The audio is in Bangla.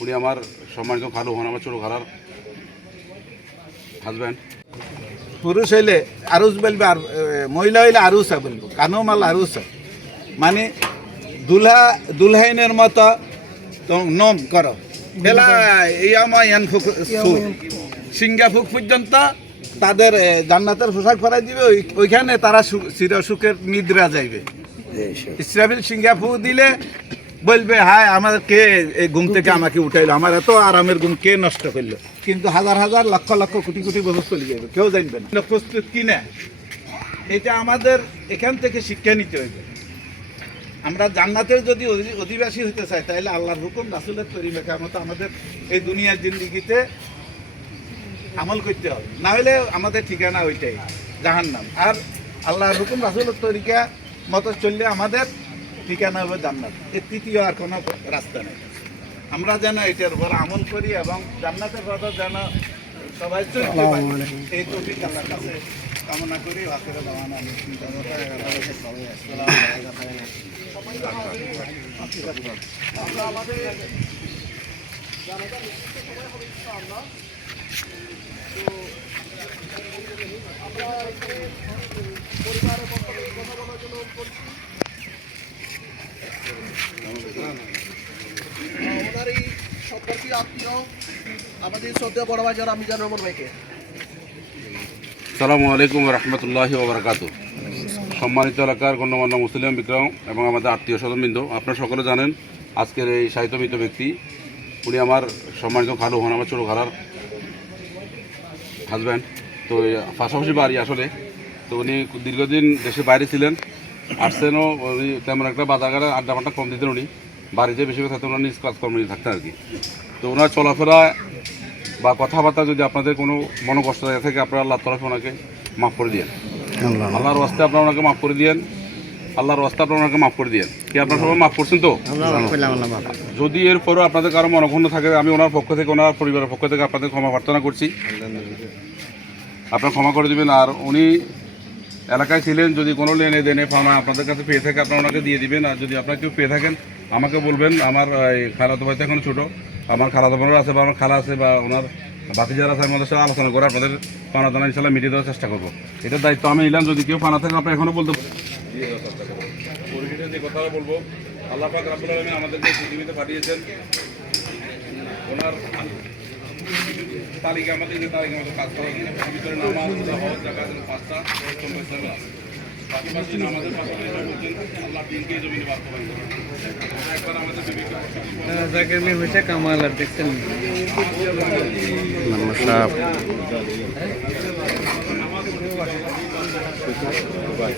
উনি আমার সম্মানিত খালু হন, আমার ছোটো খালার হাজব্যান্ড। পুরুষ হইলে আরুস বলবে, আর মহিলা হইলে আরুসা বলবো, কানোমাল আরুসা মানে দুলহাইনের মতো নম করো বেলা ইয়ান ফুক সিঙ্গাফুক পর্যন্ত তাদের জান্নাতের পোশাক পরাই দিবে, ওইখানে তারা চির সুখের নিদ্রা যাইবে। ইসরাফিল সিঙ্গাফু দিলে বলবে হায় আমার কে এই ঘুম থেকে আমাকে উঠাইলো, আমার এত আরামের ঘুম কে নষ্ট করলো। কিন্তু হাজার হাজার লক্ষ লক্ষ কোটি কোটি বছর চলে যাবে, কেউ জানবে না প্রস্তুত কিনা। এটা আমাদের এখান থেকে শিক্ষা নিতে হইবে। আমরা জান্নাতের যদি অধিবাসী হতে চাই তাহলে আল্লাহর হুকুম রাসূলের তরিকা মতো আমাদের এই দুনিয়ার জিন্দেগিতে আমল করতে হবে, না হলে আমাদের ঠিকানা ওইটাই জাহান্নাম। আর আল্লাহর হুকুম রাসূলের তরিকা মতো চললে আমাদের ঠিকানা হবে জান্নাত। এর তৃতীয় আর কোনো রাস্তা নেই। আমরা যেন এটার উপর আমল করি এবং জান্নাতের পথে যেন সবাই চলতে পারি, এই তৌফিক আল্লাহর কাছে কামনা করি। আখিরে দাওয়ানা আমরা আমাদের জানাজার নিশ্চিত সময় হবে ইনশাআল্লাহ। তো আমরা পরিবারের পক্ষ থেকে কথা বলার জন্য করছি ওনার এই সম্পর্কে আত্মীয় আমাদের শ্রদ্ধা বড় ভাই যারা মিজানুর রহমান ভাইকে। আসসালামু আলাইকুম রহমতুল্লাহি ওয়া বারাকাতুহু। সম্মানিত এলাকার গণ্যমান্য মুসলিম বিক্রম এবং আমাদের আত্মীয় স্বজনবৃন্দ, আপনারা সকলে জানেন আজকের এই সাহিত্যমিত ব্যক্তি উনি আমার সম্মানিত খালু হন, আমার ছোটো খালার হাজব্যান্ড। তো পাশাপাশি বাড়ি আসলে। তো উনি দীর্ঘদিন দেশের বাইরে ছিলেন, আসছেনও। উনি তেমন একটা বাজারঘাটে আড্ডা ফাড্ডা কম দিতেন, উনি বাড়িতে বেশি থাকতেন, ওনার নিজ কাজকর্ম নিয়ে থাকতেন আর কি। তো ওনার চলাফেরা বা কথাবার্তা যদি আপনাদের কোনো মনোকষ্ট জায়গা থেকে আপনারা আল্লাহর তরফে ওনাকে মাফ করে দিয়েন, আল্লাহর ওয়াস্তে আপনারা ওনাকে মাফ করে দিয়েন, আল্লাহর ওয়াস্তে আপনারা ওনাকে মাফ করে দিয়েন। কি আপনারা সবাই মাফ করছেন তো? যদি এরপরও আপনাদের কারো মনক্ষুণ্ণ থাকে, আমি ওনার পক্ষ থেকে, ওনার পরিবারের পক্ষ থেকে আপনাদের ক্ষমা প্রার্থনা করছি, আপনারা ক্ষমা করে দেবেন। আর উনি এলাকায় ছিলেন, যদি কোনো লেনে দেনে ফানা আপনাদের কাছে পেয়ে থাকে আপনারা ওনাকে দিয়ে দিবেন। আর যদি আপনারা কেউ পেয়ে থাকেন আমাকে বলবেন। আমার খালাতো ভাই তো এখন ছোটো, আমার খালাতো বোনেরা আছে বা আমার খালা আছে বা ওনার ভাতিজারা আছে, আমি ওদের সাথে আলোচনা করে আপনাদের পানা দানা ইনশাল্লাহ মিটিয়ে দেওয়ার চেষ্টা করবো। এটার দায়িত্ব আমি নিলাম। যদি কেউ পানা থাকে আপনি এখনও বলতে দিয়ে দেওয়ার চেষ্টা করবো। পরিচিত যে কথা বলবো, আল্লাহ পাক রাব্বুল আলামিন আমাদেরকে পৃথিবীতে পাঠিয়েছেন, ওনার তালিকা আমাদের যে তালিকা মতো কাজ করার জন্য ভিতরে নামাজ, হজ, যাকাত, 5টা ইসলামে আছে। পাশাপাশি আমাদের পাশাপাশি বলছেন আল্লাহ দিনকে জমিনে বাস্তবায়ন করেন। একবার আমাদের বিবেকে জাকির মির হয়েছে কামাল আর দেখছেন নমস্কার। ভাই